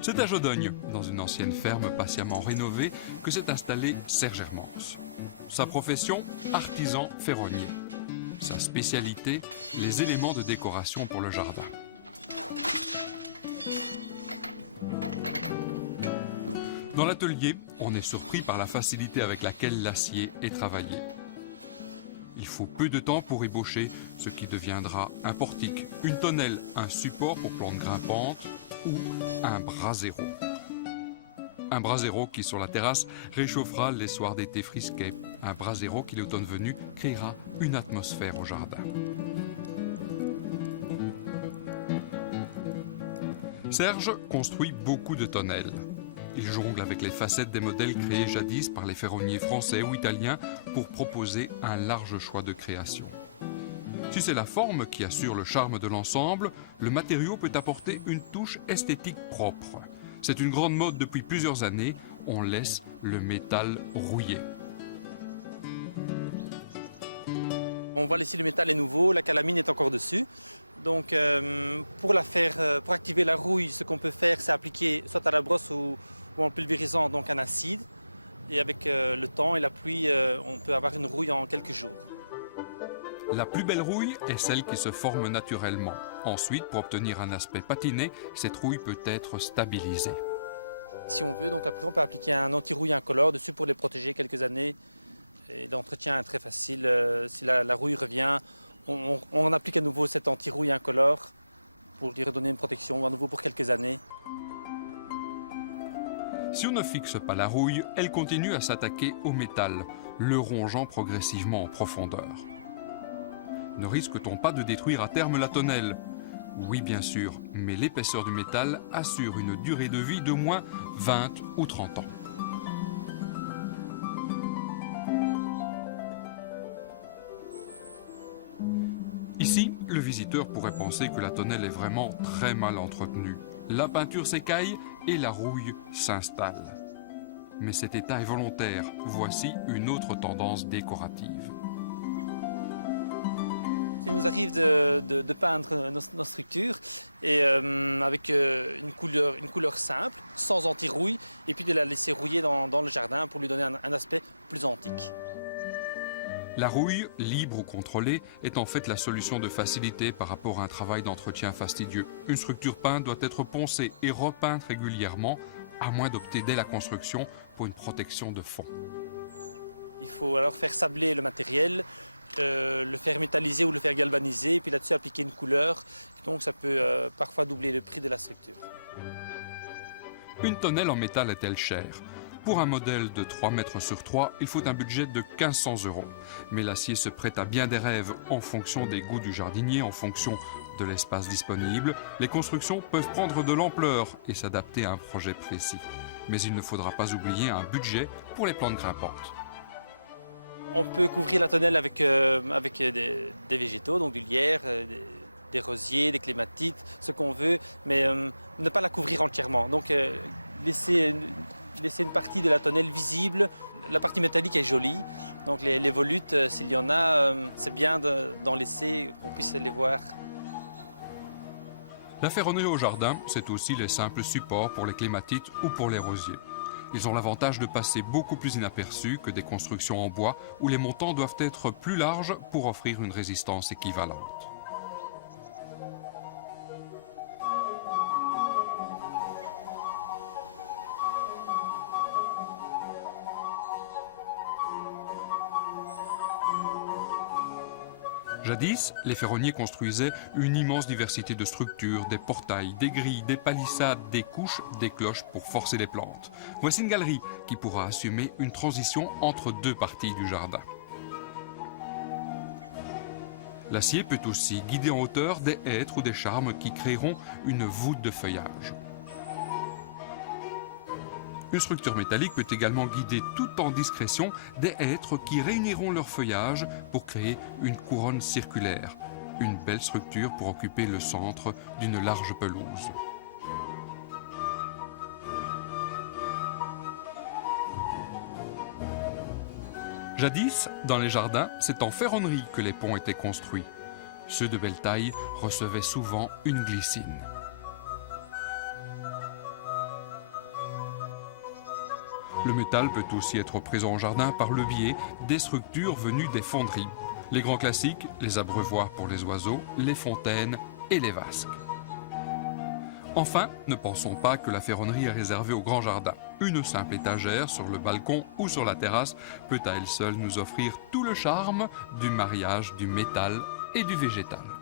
C'est à Jodogne, dans une ancienne ferme patiemment rénovée, que s'est installé Serge Hermance. Sa profession, artisan ferronnier. Sa spécialité, les éléments de décoration pour le jardin. Dans l'atelier, on est surpris par la facilité avec laquelle l'acier est travaillé. Il faut peu de temps pour ébaucher ce qui deviendra un portique, une tonnelle, un support pour plantes grimpantes ou un brasero. Un brasero qui, sur la terrasse, réchauffera les soirs d'été frisquets. Un brasero qui, l'automne venu, créera une atmosphère au jardin. Serge construit beaucoup de tonnelles. Il jongle avec les facettes des modèles créés jadis par les ferronniers français ou italiens pour proposer un large choix de création. Si c'est la forme qui assure le charme de l'ensemble, le matériau peut apporter une touche esthétique propre. C'est une grande mode depuis plusieurs années, on laisse le métal rouiller. On voit ici le métal est nouveau, la calamine est encore dessus. Donc pour activer la rouille, ce qu'on peut faire, c'est appliquer soit à la brosse ou en pulvérisant donc un acide. Et avec le temps et la pluie, on peut avoir une rouille en quelques jours. La plus belle rouille est celle qui se forme naturellement. Ensuite, pour obtenir un aspect patiné, cette rouille peut être stabilisée. Si on peut appliquer un anti-rouille incolore dessus pour les protéger quelques années, et l'entretien est très facile. Si la rouille revient, on applique à nouveau cet anti-rouille incolore pour lui redonner une protection à nouveau pour quelques années. Si on ne fixe pas la rouille, elle continue à s'attaquer au métal, le rongeant progressivement en profondeur. Ne risque-t-on pas de détruire à terme la tonnelle? Oui, bien sûr, mais l'épaisseur du métal assure une durée de vie d'au moins 20 ou 30 ans. Ici, le visiteur pourrait penser que la tonnelle est vraiment très mal entretenue. La peinture s'écaille et la rouille s'installe. Mais cet état est volontaire. Voici une autre tendance décorative. Il nous arrive de peindre nos structures et avec une couleur simple, sans anti-rouille, et puis de la laisser rouiller dans le jardin pour lui donner un aspect plus antique. La rouille, libre ou contrôlée, est en fait la solution de facilité par rapport à un travail d'entretien fastidieux. Une structure peinte doit être poncée et repeinte régulièrement, à moins d'opter dès la construction pour une protection de fond. Il faut alors faire sabler le matériel, le faire métalliser ou le faire galvaniser, et puis là-dessus appliquer une couleur, donc ça peut parfois donner le prix de la structure. Une tonnelle en métal est-elle chère? Pour un modèle de 3 mètres sur 3, il faut un budget de 1 500 €. Mais l'acier se prête à bien des rêves en fonction des goûts du jardinier, en fonction de l'espace disponible. Les constructions peuvent prendre de l'ampleur et s'adapter à un projet précis. Mais il ne faudra pas oublier un budget pour les plantes grimpantes. On peut utiliser la tonnelle avec des végétaux, donc des lierres, des rosiers, des clématites, ce qu'on veut, mais ne pas la couvrir entièrement. Donc laisser une partie de la tonnelle visible, la partie métallique est jolie. Donc les volutes, s'il y en a, c'est bien d'en laisser, qu'on puisse les voir. La ferronnerie au jardin, c'est aussi les simples supports pour les clématites ou pour les rosiers. Ils ont l'avantage de passer beaucoup plus inaperçus que des constructions en bois où les montants doivent être plus larges pour offrir une résistance équivalente. Jadis, les ferronniers construisaient une immense diversité de structures, des portails, des grilles, des palissades, des couches, des cloches pour forcer les plantes. Voici une galerie qui pourra assumer une transition entre deux parties du jardin. L'acier peut aussi guider en hauteur des hêtres ou des charmes qui créeront une voûte de feuillage. Une structure métallique peut également guider tout en discrétion des hêtres qui réuniront leur feuillage pour créer une couronne circulaire, une belle structure pour occuper le centre d'une large pelouse. Jadis, dans les jardins, c'est en ferronnerie que les ponts étaient construits. Ceux de belle taille recevaient souvent une glycine. Le métal peut aussi être présent au jardin par le biais des structures venues des fonderies. Les grands classiques, les abreuvoirs pour les oiseaux, les fontaines et les vasques. Enfin, ne pensons pas que la ferronnerie est réservée au grand jardin. Une simple étagère sur le balcon ou sur la terrasse peut à elle seule nous offrir tout le charme du mariage du métal et du végétal.